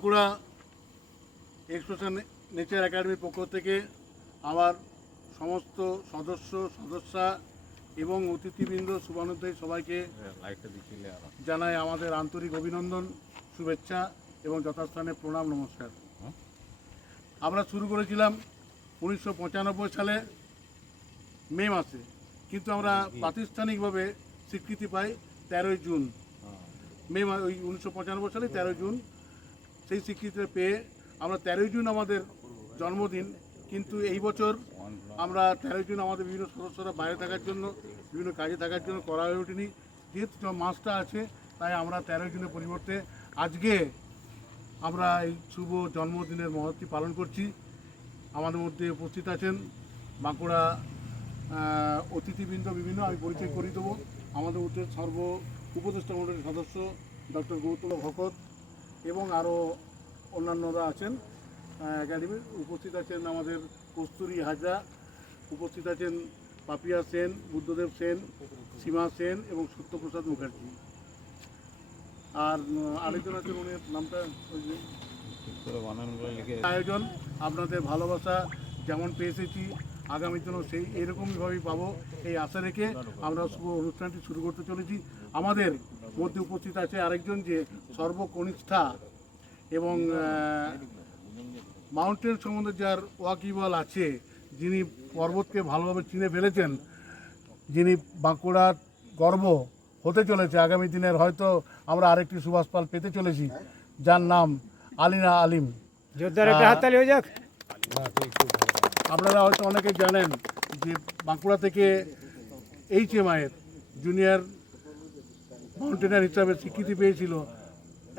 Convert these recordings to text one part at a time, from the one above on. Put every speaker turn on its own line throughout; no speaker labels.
Bankura expression nature একাডেমির পক্ষ থেকে আমার সমস্ত সদস্য, সদস্যা এবং অতিথিবৃন্দ শুভানুদ্দায়ী সবাইকে জানাই আমাদের আন্তরিক অভিনন্দন, শুভেচ্ছা এবং যথাস্থানে প্রণাম, নমস্কার। আমরা শুরু করেছিলাম উনিশশো পঁচানব্বই সালে মে মাসে, কিন্তু আমরা প্রাতিষ্ঠানিকভাবে স্বীকৃতি পাই তেরোই জুন। মে মা- ওই উনিশশো পঁচানব্বই সালে তেরোই জুন সেই স্বীকৃতি পেয়ে আমরা তেরোই জুন আমাদের জন্মদিন, কিন্তু এই বছর আমরা তেরোই জুন আমাদের বিভিন্ন সদস্যরা বাইরে থাকার জন্য, বিভিন্ন কাজে থাকার জন্য করা হয়ে ওঠেনি। যেহেতু মাসটা আছে, তাই আমরা তেরোই জুনের পরিবর্তে আজকে আমরা এই শুভ জন্মদিনের মহত্তি পালন করছি। আমাদের মধ্যে উপস্থিত আছেন বাঁকুড়া অতিথিবৃন্দ বিভিন্ন, আমি পরিচয় করিয়ে দেবো। আমাদের মধ্যে সর্ব উপদেষ্টা মণ্ডলীর সদস্য ডক্টর গৌতম ভকত এবং আরও অন্যান্যরা আছেন। একাডেমির উপস্থিত আছেন আমাদের কস্তুরী হাজরা, উপস্থিত আছেন পাপিয়া সেন, বুদ্ধদেব সেন, সীমা সেন এবং সত্যপ্রসাদ মুখার্জি। আর আরেকজন আছেন নামটা আয়োজন, আপনাদের ভালোবাসা যেমন পেয়ে এসেছি, আগামী দিনেও সেই এরকমভাবেই পাবো, এই আশা রেখে আমরা শুভ অনুষ্ঠানটি শুরু করতে চলেছি। আমাদের মধ্যে উপস্থিত আছে আরেকজন যে সর্বকনিষ্ঠা এবং মাউন্টেন সম্বন্ধে যার ওয়াকিবল আছে যিনি পর্বতকে ভালোভাবে চিনে ফেলেছেন যিনি বাঁকুড়ার গর্ব হতে চলেছে। আগামী দিনের হয়তো আমরা আরেকটি সুভাষ পাল পেতে চলেছি যার নাম আলিনা আলিম।
হয়ে
আপনারা হয়তো অনেকে জানেন যে বাঁকুড়া থেকে এইচ এম আইয়ের জুনিয়র মাউন্টেনার হিসাবে স্বীকৃতি পেয়েছিল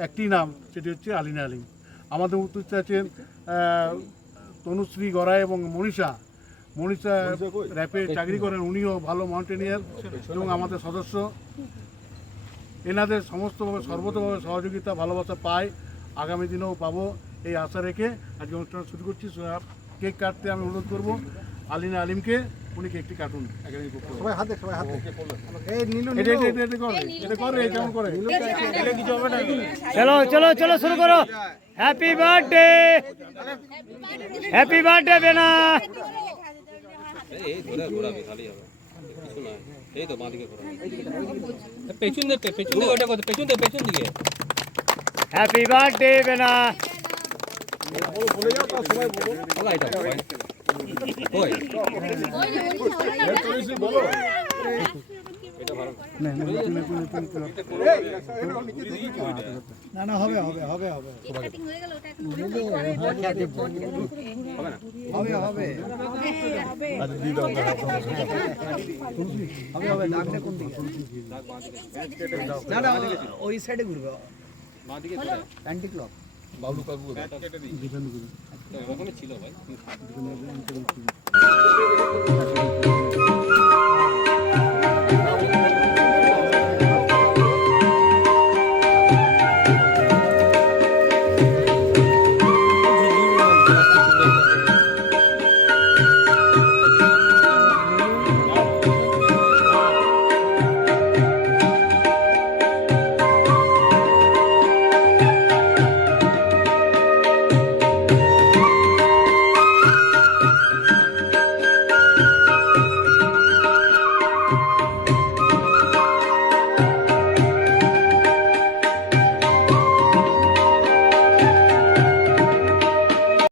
একটি নাম সেটি হচ্ছে আলিনা আলিম আমাদের উপস্থিত আছেন তনুশ্রী গড়াই এবং মনীষা। মনীষা র্যাপে চাকরি করেন উনিও ভালো মাউন্টেনিয়ার এবং আমাদের সদস্য। এনাদের সমস্তভাবে সর্বতভাবে সহযোগিতা ভালোবাসা পাই। আগামী দিনেও পাবো এই আশা রেখে আজকে অনুষ্ঠান শুরু করছি। কেক কাটতে আমি অনুরোধ করব আলিনা আলিমকে উনি কেকটি কাটুন একাডেমির পক্ষ
সবাই হাতে সবাই হাতে। এই নীলু
এটা এটা এটা- এটা করে এটা করে কেমন করে?
চলো চলো চলো শুরু করো। হ্যাপি বার্থডে হ্যাপি বার্থডে বেনা
এই ধরে ঘোরাবে খালি হবে। কিছু না। এই তো বাঁদিকে ঘোরাবে পেছন দিকে পেছন দিকে ওটা করতে পেছন দিকে পেছন দিকে।
হ্যাপি বার্থডে বেনা
বলা এটা সবাই কই
না না হবে হবে হবে হবে।
কাটিং
হবে হবে। না না ওই সাইডে ঘুরবে।
বাঁদিকে
অ্যান্টি ক্লক
বাবলু কাকু ওখানে ওখানে ছিল ভাই।